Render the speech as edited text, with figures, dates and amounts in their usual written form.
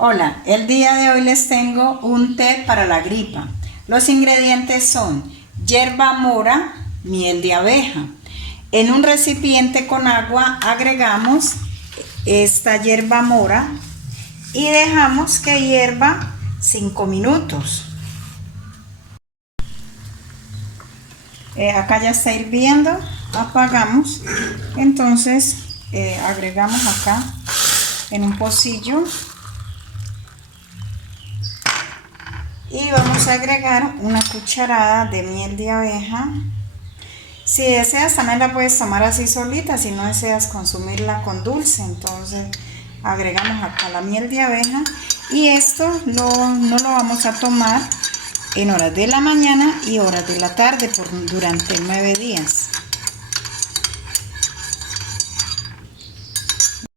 Hola, el día de hoy les tengo un té para la gripa. Los ingredientes son hierba mora, miel de abeja. En un recipiente con agua agregamos esta hierba mora y dejamos que hierva 5 minutos. Acá ya está hirviendo, apagamos. Entonces agregamos acá en un pocillo. Y vamos a agregar una cucharada de miel de abeja. Si deseas también la puedes tomar así solita, si no deseas consumirla con dulce, entonces agregamos acá la miel de abeja y esto no lo vamos a tomar en horas de la mañana y horas de la tarde durante 9 días.